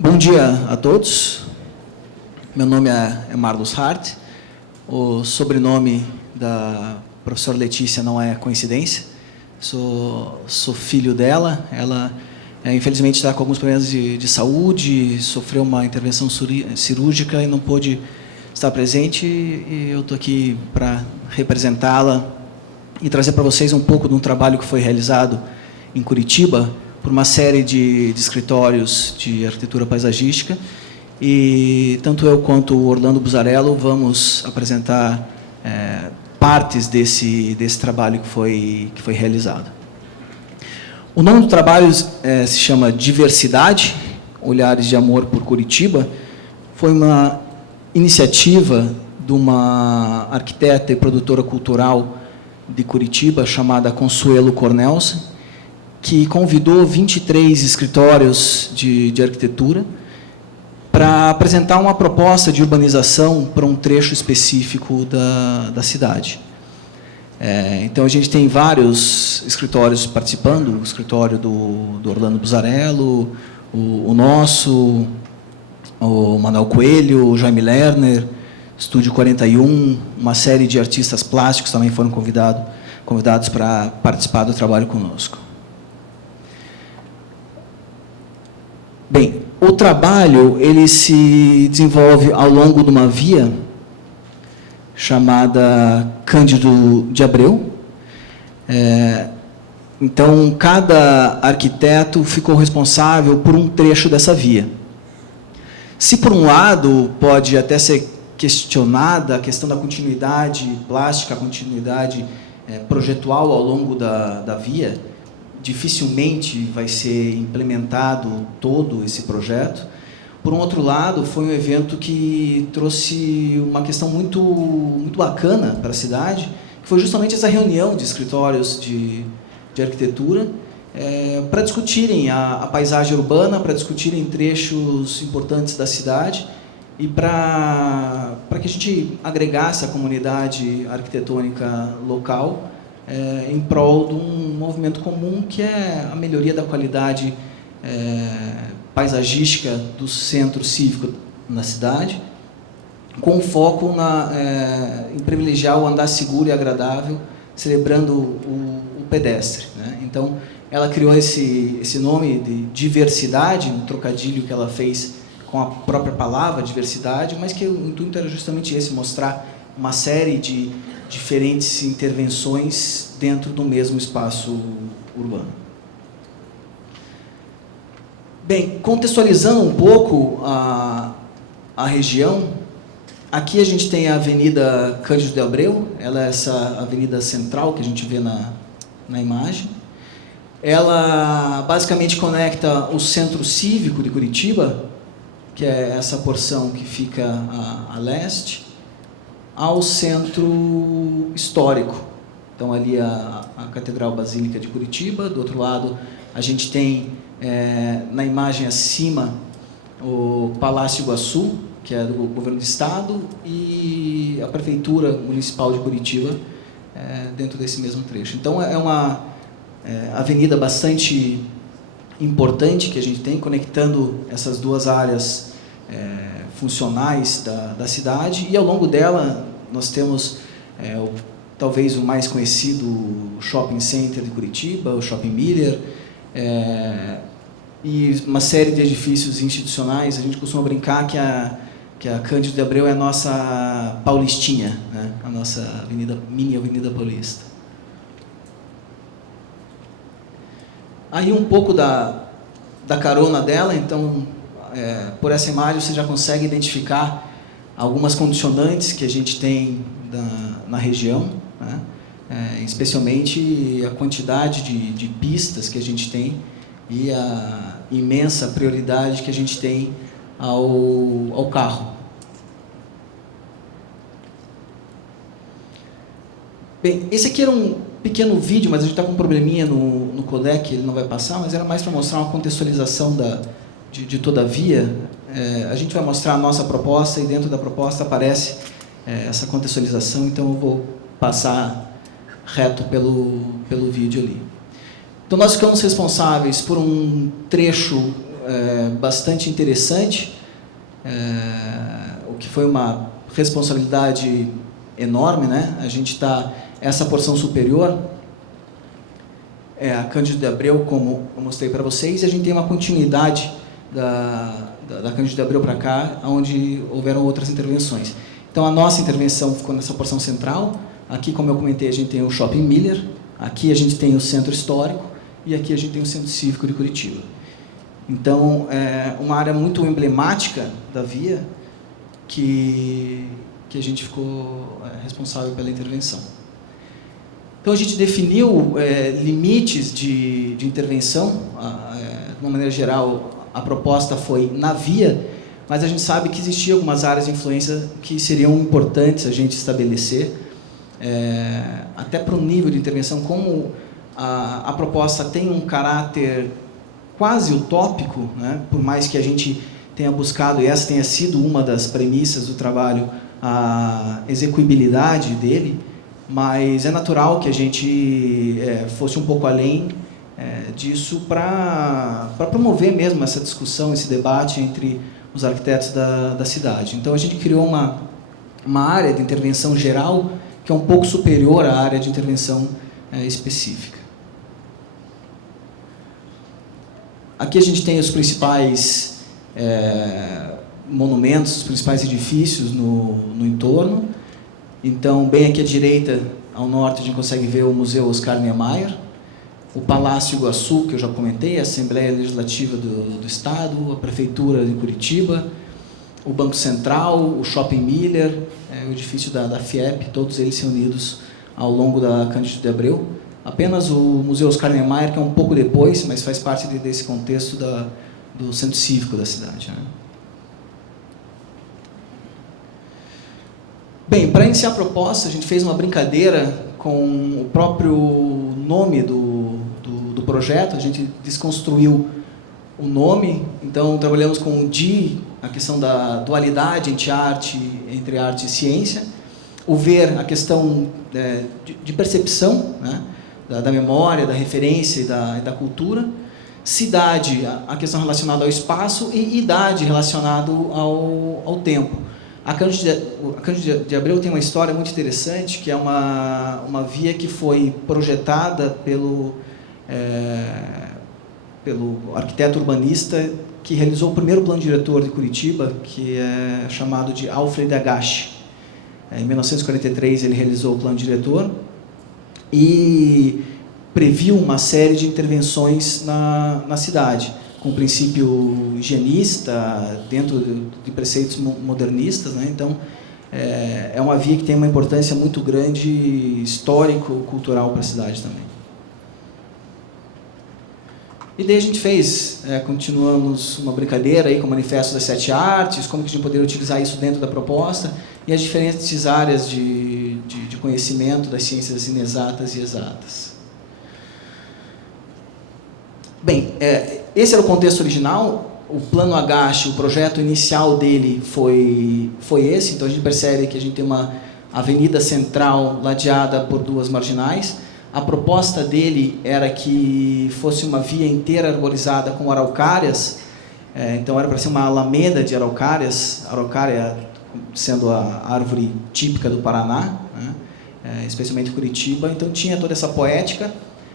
Bom dia a todos. Meu nome é Marlos Hart. O sobrenome da professora Letícia não é coincidência. Sou filho dela. Ela, infelizmente, está com alguns problemas de saúde, sofreu uma intervenção cirúrgica e não pôde estar presente. E eu estou aqui para representá-la e trazer para vocês um pouco de um trabalho que foi realizado em Curitiba por uma série de escritórios de arquitetura paisagística, e tanto eu quanto o Orlando Buzzarello vamos apresentar partes desse trabalho que foi realizado. O nome do trabalho se chama Diversidade, Olhares de Amor por Curitiba. Foi uma iniciativa de uma arquiteta e produtora cultural de Curitiba chamada Consuelo Cornelsen, que convidou 23 escritórios de arquitetura para apresentar uma proposta de urbanização para um trecho específico da cidade. Então, a gente tem vários escritórios participando, o escritório do Orlando Buzzarello, o nosso, o Manuel Coelho, o Jaime Lerner, Estúdio 41, uma série de artistas plásticos também foram convidados para participar do trabalho conosco. Bem, o trabalho ele se desenvolve ao longo de uma via chamada Cândido de Abreu. Então, cada arquiteto ficou responsável por um trecho dessa via. Se, por um lado, pode até ser questionada a questão da continuidade plástica, a continuidade projetual ao longo da via, dificilmente vai ser implementado todo esse projeto. Por um outro lado, foi um evento que trouxe uma questão muito bacana para a cidade, que foi justamente essa reunião de escritórios de arquitetura para discutirem a paisagem urbana, para discutirem trechos importantes da cidade e para que a gente agregasse a comunidade arquitetônica local em prol de um movimento comum, que é a melhoria da qualidade paisagística do centro cívico na cidade, com foco em privilegiar o andar seguro e agradável, celebrando o pedestre, né? Então, ela criou esse nome de diversidade, um trocadilho que ela fez com a própria palavra diversidade, mas que o intuito era justamente esse, mostrar uma série de diferentes intervenções dentro do mesmo espaço urbano. Bem, contextualizando um pouco a região, aqui a gente tem a Avenida Cândido de Abreu, ela é essa avenida central que a gente vê na imagem. Ela basicamente conecta o centro cívico de Curitiba, que é essa porção que fica a leste, ao centro histórico. Então, ali a Catedral Basílica de Curitiba. Do outro lado, a gente tem, na imagem acima, o Palácio Iguaçu, que é do Governo do Estado, e a Prefeitura Municipal de Curitiba, dentro desse mesmo trecho. Então, é uma avenida bastante importante que a gente tem, conectando essas duas áreas funcionais da cidade, e ao longo dela nós temos talvez o mais conhecido shopping center de Curitiba, o Shopping Miller, e uma série de edifícios institucionais. A gente costuma brincar que a Cândido de Abreu é a nossa Paulistinha, né? A nossa mini Avenida Paulista. Aí um pouco da carona dela. Então, por essa imagem você já consegue identificar algumas condicionantes que a gente tem na região, né? Especialmente a quantidade de pistas que a gente tem e a imensa prioridade que a gente tem ao carro. Bem, esse aqui era um pequeno vídeo, mas a gente está com um probleminha no codec, ele não vai passar, mas era mais para mostrar uma contextualização de toda a via. A gente vai mostrar a nossa proposta, e dentro da proposta aparece essa contextualização, então eu vou passar reto pelo vídeo ali. Então, nós ficamos responsáveis por um trecho bastante interessante, o que foi uma responsabilidade enorme, né? A gente está, essa porção superior é a Cândido de Abreu, como eu mostrei para vocês, e a gente tem uma continuidade da Cândido de Abreu para cá, onde houveram outras intervenções. Então, a nossa intervenção ficou nessa porção central. Aqui, como eu comentei, a gente tem o Shopping Miller, aqui a gente tem o Centro Histórico, e aqui a gente tem o Centro Cívico de Curitiba. Então, é uma área muito emblemática da via que a gente ficou responsável pela intervenção. Então, a gente definiu limites de intervenção. De uma maneira geral, a proposta foi na via, mas a gente sabe que existiam algumas áreas de influência que seriam importantes a gente estabelecer, até para o nível de intervenção, como a proposta tem um caráter quase utópico, né? Por mais que a gente tenha buscado, e essa tenha sido uma das premissas do trabalho, a execuibilidade dele, mas é natural que a gente fosse um pouco além disso para promover mesmo essa discussão, esse debate entre os arquitetos da cidade. Então, a gente criou uma área de intervenção geral que é um pouco superior à área de intervenção específica. Aqui a gente tem os principais monumentos, os principais edifícios no entorno. Então, bem aqui à direita, ao norte, a gente consegue ver o Museu Oscar Niemeyer, o Palácio Iguaçu, que eu já comentei, a Assembleia Legislativa do Estado, a Prefeitura de Curitiba, o Banco Central, o Shopping Miller, o edifício da FIEP, todos eles reunidos ao longo da Cândido de Abreu. Apenas o Museu Oscar Niemeyer, que é um pouco depois, mas faz parte desse contexto do centro cívico da cidade, né? Bem, para iniciar a proposta, a gente fez uma brincadeira com o próprio nome do projeto. A gente desconstruiu o nome, então trabalhamos com o DI, a questão da dualidade entre arte e ciência, o ver, a questão de percepção, né, da memória, da referência e da cultura, cidade, a questão relacionada ao espaço, e idade relacionada ao tempo. A Cândido de Abreu tem uma história muito interessante, que é uma via que foi projetada pelo arquiteto urbanista que realizou o primeiro plano diretor de Curitiba, que é chamado de Alfred Agache. Em 1943 ele realizou o plano diretor e previu uma série de intervenções na cidade, com princípio higienista, dentro de preceitos modernistas, né? Então, é uma via que tem uma importância muito grande, histórico-cultural para a cidade também. E daí a gente continuamos uma brincadeira aí com o Manifesto das 7 Artes, como que a gente poderia utilizar isso dentro da proposta, e as diferentes áreas de conhecimento das ciências inexatas e exatas. Bem, esse era o contexto original. O plano Agache, o projeto inicial dele foi esse. Então a gente percebe que a gente tem uma avenida central ladeada por 2 marginais. A proposta dele era que fosse uma via inteira arborizada com araucárias. Então era para ser uma alameda de araucárias, araucária sendo a árvore típica do Paraná, né? Especialmente Curitiba. Então tinha toda essa poética.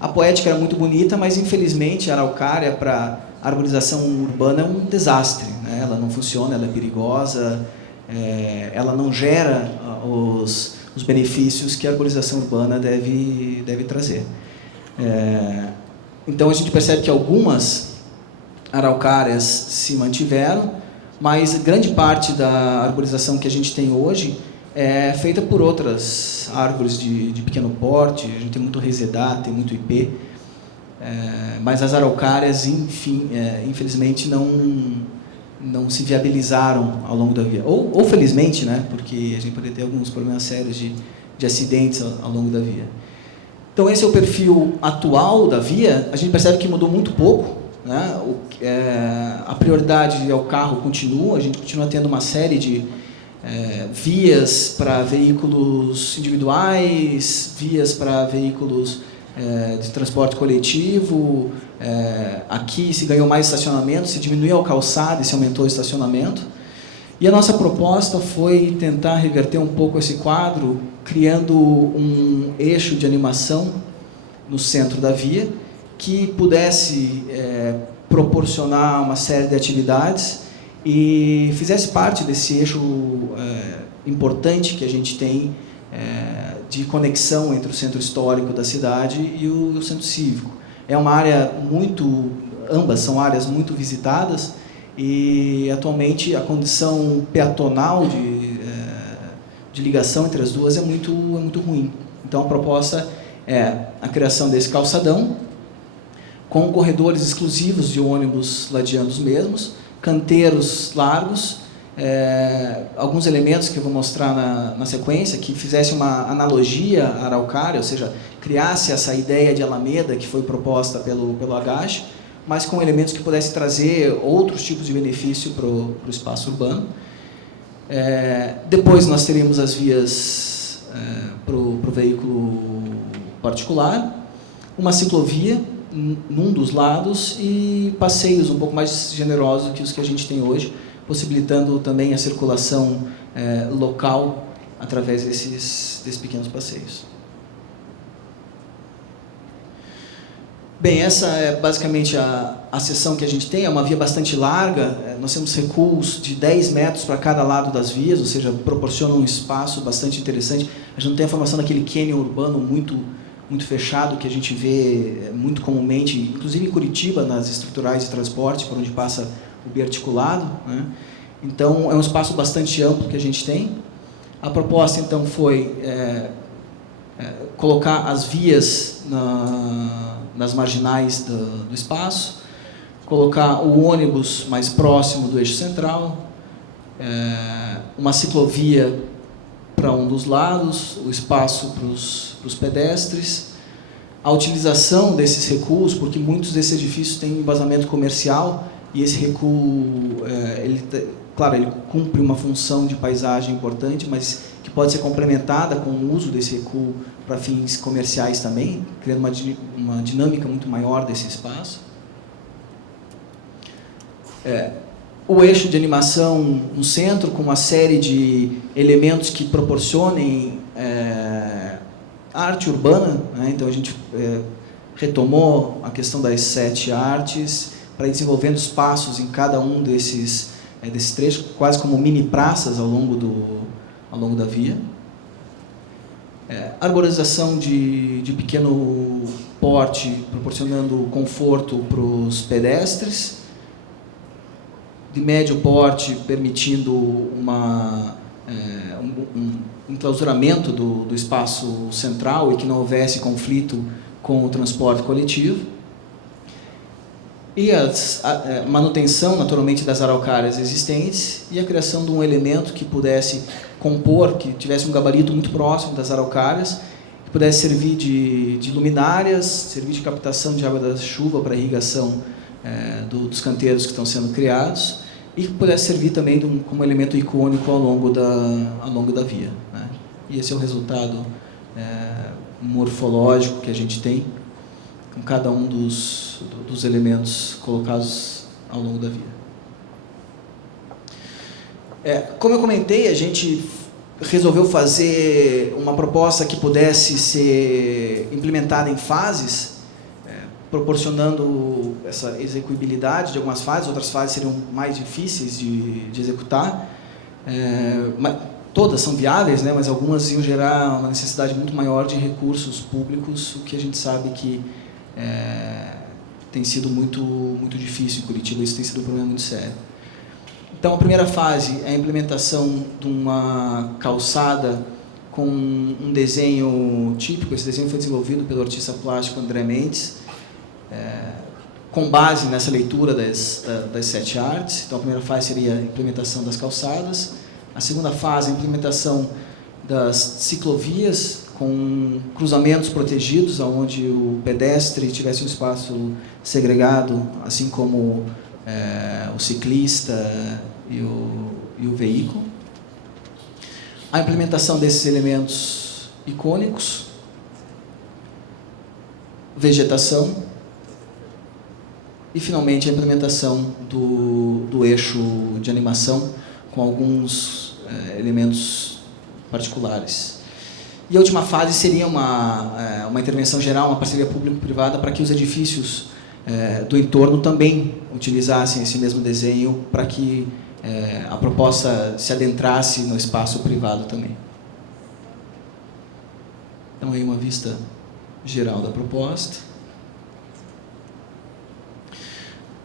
A poética era muito bonita, mas infelizmente a araucária para arborização urbana é um desastre, né? Ela não funciona, ela é perigosa, ela não gera os benefícios que a arborização urbana deve trazer. Então a gente percebe que algumas araucárias se mantiveram, mas grande parte da arborização que a gente tem hoje é feita por outras árvores de pequeno porte. A gente tem muito resedá, tem muito ipê, mas as araucárias, enfim, infelizmente não se viabilizaram ao longo da via. Ou felizmente, né, porque a gente pode ter alguns problemas sérios de acidentes ao longo da via. Então esse é o perfil atual da via. A gente percebe que mudou muito pouco, né? A prioridade ao carro continua, a gente continua tendo uma série de vias para veículos individuais, vias para veículos de transporte coletivo, Aqui se ganhou mais estacionamento, se diminuiu a calçada e se aumentou o estacionamento. E a nossa proposta foi tentar reverter um pouco esse quadro, criando um eixo de animação no centro da via, que pudesse proporcionar uma série de atividades e fizesse parte desse eixo importante que a gente tem de conexão entre o centro histórico da cidade e o centro cívico. É uma área ambas são áreas muito visitadas e atualmente a condição peatonal de ligação entre as duas é muito ruim. Então a proposta é a criação desse calçadão com corredores exclusivos de ônibus ladeando os mesmos, canteiros largos, alguns elementos que eu vou mostrar na sequência, que fizesse uma analogia à Araucária, ou seja, criasse essa ideia de Alameda que foi proposta pelo Agache, mas com elementos que pudessem trazer outros tipos de benefício para o espaço urbano. Depois nós teríamos as vias para o veículo particular, uma ciclovia num dos lados e passeios um pouco mais generosos que os que a gente tem hoje, possibilitando também a circulação local através desses pequenos passeios. Bem, essa é basicamente a seção que a gente tem, é uma via bastante larga, nós temos recuos de 10 metros para cada lado das vias, ou seja, proporciona um espaço bastante interessante. A gente não tem a formação daquele cânion urbano muito fechado que a gente vê muito comumente, inclusive em Curitiba, nas estruturais de transporte, por onde passa o biarticulado, né? Então, é um espaço bastante amplo que a gente tem. A proposta, então, foi colocar as vias nas marginais do espaço, colocar o ônibus mais próximo do eixo central, uma ciclovia para um dos lados, o espaço para os pedestres, a utilização desses recuos, porque muitos desses edifícios têm embasamento comercial e esse recuo, claro, ele cumpre uma função de paisagem importante, mas que pode ser complementada com o uso desse recuo para fins comerciais também, criando uma dinâmica muito maior desse espaço. O eixo de animação no centro, com uma série de elementos que proporcionem arte urbana, né? Então a gente retomou a questão das 7 artes, para ir desenvolvendo espaços em cada um desses trechos, quase como mini praças ao longo da via. Arborização de pequeno porte, proporcionando conforto para os pedestres, de médio porte, permitindo um enclausuramento do espaço central e que não houvesse conflito com o transporte coletivo. E a manutenção, naturalmente, das araucárias existentes e a criação de um elemento que pudesse compor, que tivesse um gabarito muito próximo das araucárias, que pudesse servir de luminárias, servir de captação de água da chuva para irrigação dos canteiros que estão sendo criados, e que pudesse servir também como elemento icônico ao longo da via, né? E esse é o resultado morfológico que a gente tem com cada um dos elementos colocados ao longo da via. Como eu comentei, a gente resolveu fazer uma proposta que pudesse ser implementada em fases, proporcionando essa execuibilidade de algumas fases, outras fases seriam mais difíceis de executar. Todas são viáveis, né, mas algumas iam gerar uma necessidade muito maior de recursos públicos, o que a gente sabe que tem sido muito difícil em Curitiba, isso tem sido um problema muito sério. Então, a primeira fase é a implementação de uma calçada com um desenho típico. Esse desenho foi desenvolvido pelo artista plástico André Mendes, com base nessa leitura das 7 artes. Então, a primeira fase seria a implementação das calçadas. A segunda fase, a implementação das ciclovias, com cruzamentos protegidos, onde o pedestre tivesse um espaço segregado, assim como o ciclista e o veículo. A implementação desses elementos icônicos, vegetação, E, finalmente, a implementação do eixo de animação com alguns elementos particulares. E a última fase seria uma intervenção geral, uma parceria público-privada, para que os edifícios do entorno também utilizassem esse mesmo desenho, para que a proposta se adentrasse no espaço privado também. Então, aí uma vista geral da proposta.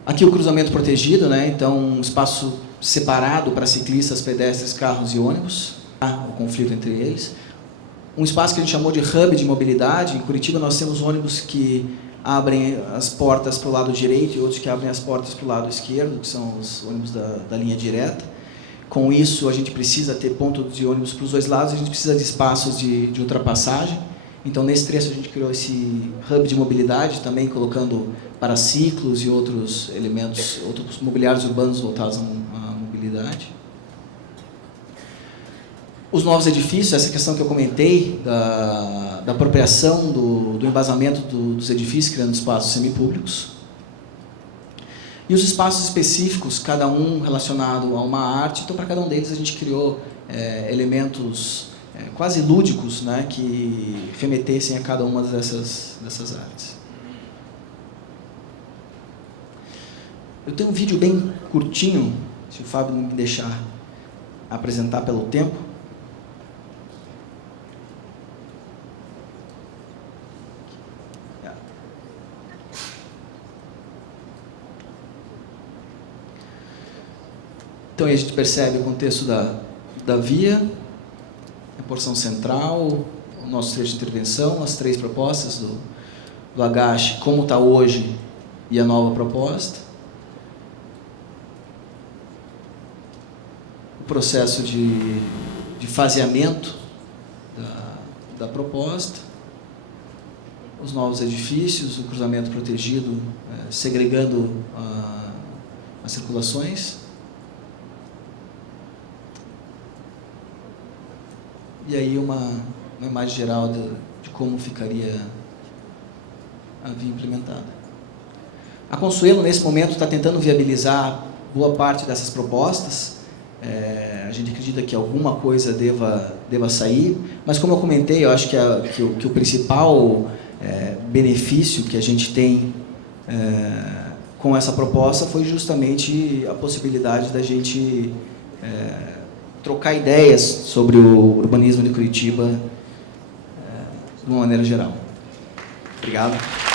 Aqui o cruzamento protegido, né? Então, um espaço separado para ciclistas, pedestres, carros e ônibus, o conflito entre eles. Um espaço que a gente chamou de hub de mobilidade. Em Curitiba nós temos ônibus que abrem as portas para o lado direito e outros que abrem as portas para o lado esquerdo, que são os ônibus da linha direta. Com isso, a gente precisa ter pontos de ônibus para os dois lados, a gente precisa de espaços de ultrapassagem. Então, nesse trecho, a gente criou esse hub de mobilidade, também colocando paraciclos e outros elementos, outros mobiliários urbanos voltados à mobilidade. Os novos edifícios, essa questão que eu comentei, da apropriação do embasamento dos edifícios, criando espaços semipúblicos. E os espaços específicos, cada um relacionado a uma arte. Então, para cada um deles, a gente criou elementos quase lúdicos, né, que remetessem a cada uma dessas artes. Eu tenho um vídeo bem curtinho, se o Fábio não me deixar apresentar pelo tempo. Então, aí a gente percebe o contexto da via, a porção central, o nosso trecho de intervenção, as três propostas do Agache, como está hoje e a nova proposta. O processo de faseamento da proposta, os novos edifícios, o cruzamento protegido, segregando as circulações. E aí uma imagem geral de como ficaria a via implementada. A Consuelo, nesse momento, está tentando viabilizar boa parte dessas propostas. A gente acredita que alguma coisa deva sair, mas, como eu comentei, eu acho que o principal benefício que a gente tem com essa proposta foi justamente a possibilidade da gente trocar ideias sobre o urbanismo de Curitiba de uma maneira geral. Obrigado.